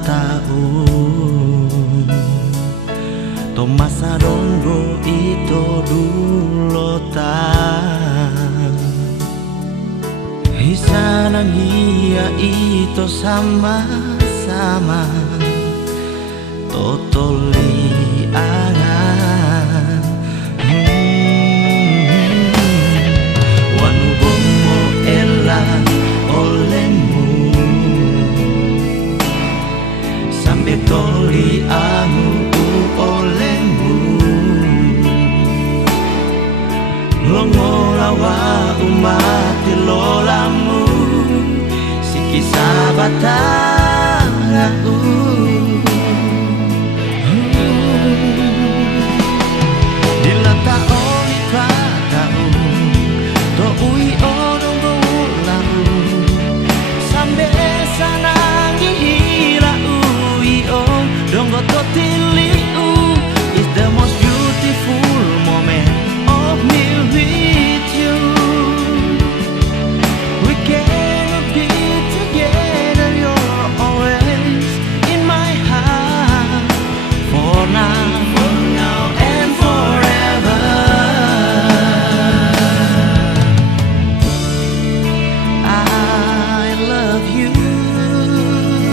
tahun to masa donggo itu dulu Hisa nangia itu sama-sama totoli angan Wanu bomo elang olehmu sampai toli angu olehmu Longolawa umat lolamu Siki sabatang aku Dilata oli patau To ui odong go lau Sambe sanangi hila ui on Donggo to tili It's the most beautiful moment of me with you We cannot be together, you're always in my heart For now and forever I love you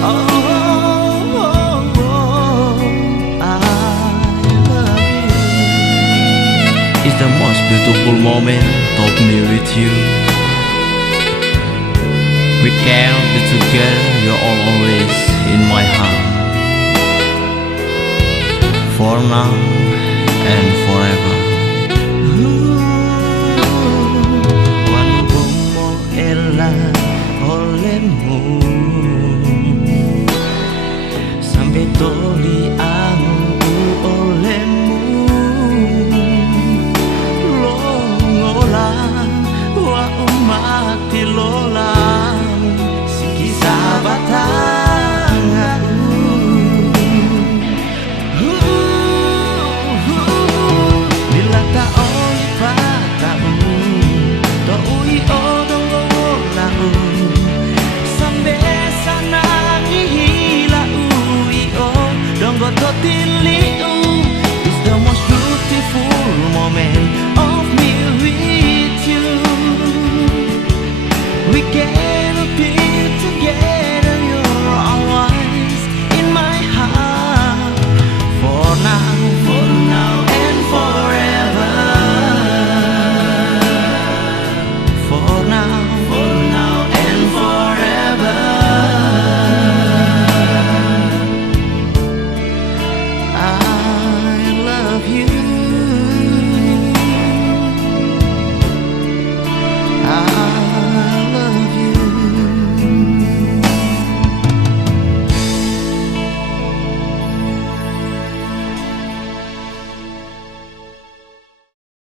I love you It's the most beautiful moment of me with you We cannot be together, you're always in my heart For now and forever Wanu bomo elang olehmu Sampai toli angu olehmu Longola wa umati lola